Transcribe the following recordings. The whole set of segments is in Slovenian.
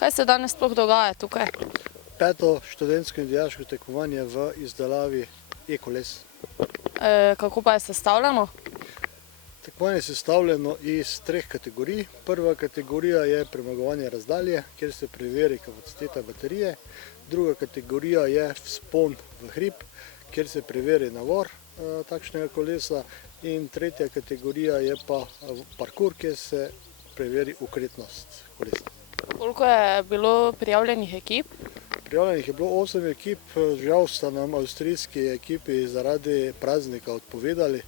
Kaj se danes sploh dogaja tukaj? Peto študentsko in dijaško tekmovanje v izdelavi e-koles. Kako pa je sestavljeno? Tekmovanje je sestavljeno iz 3 kategorij. Prva kategorija je premagovanje razdalje, kjer se preveri kapaciteta baterije. Druga kategorija je vzpon v hrib, kjer se preveri navor takšnega kolesa. In tretja kategorija je pa parkour, kjer se preveri okretnost kolesa. Koliko je bilo prijavljenih ekip? Prijavljenih je bilo 8 ekip, žal sta nam avstrijski ekipi zaradi praznika odpovedali,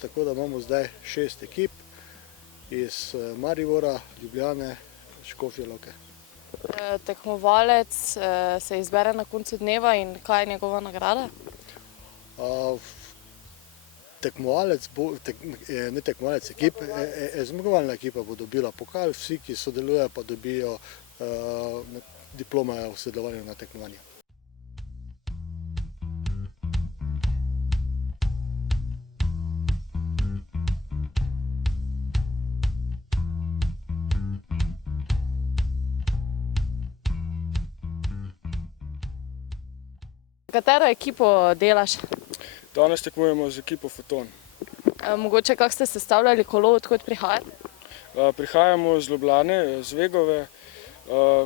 tako da imamo zdaj 6 ekip iz Maribora, Ljubljane, Škofje Loke. Tekmovalec se izbere na koncu dneva in kaj je njegova nagrada? Zmagovalna ekipa bo dobila pokal, vsi, ki sodelujejo, pa dobijo diplome o sodelovanju na tekmovanju. Katero ekipo delaš? Danes tekmujemo z ekipo Foton. Mogoče kako ste sestavljali kolo, odkot prihajate? Prihajamo iz Ljubljane, z Vegove.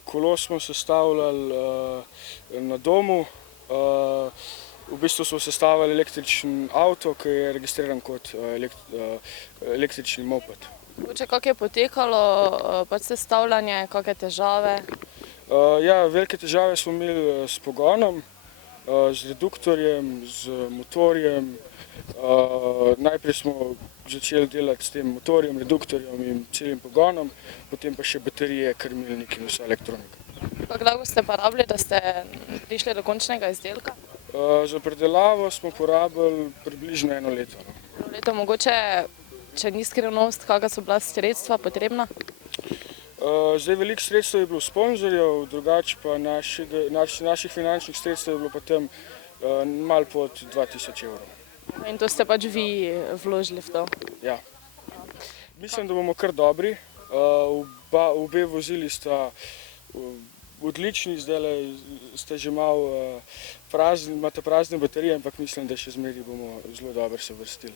Kolo smo sestavljali na domu. V bistvu smo sestavljali električni avto, ki je registriran kot električni moped. Mogoče kako je potekalo sestavljanje, kakšne težave? Ja, velike težave smo imeli s pogonom, z reduktorjem, z motorjem. Najprej smo začeli delati s tem motorjem, reduktorjem in celim pogonom, potem pa še baterije, krmilnik in vsa elektronika. Kako dolgo ste pa rabili, da ste prišli do končnega izdelka? Za predelavo smo porabili približno 1 leto. Mogoče, če ni skrivnost, kakšna so bila sredstva potrebna? Zdaj veliko sredstev je bilo sponzorjev, drugače pa naših finančnih sredstev je bilo potem malo pod 2000 evrov. In to ste pač vi vložili v to? Ja. Mislim, da bomo kar dobri. Obe vozili sta odlični, zdaj ste že malo prazni, imate prazne baterije, ampak mislim, da še zmeraj bomo zelo dobro se vrstili.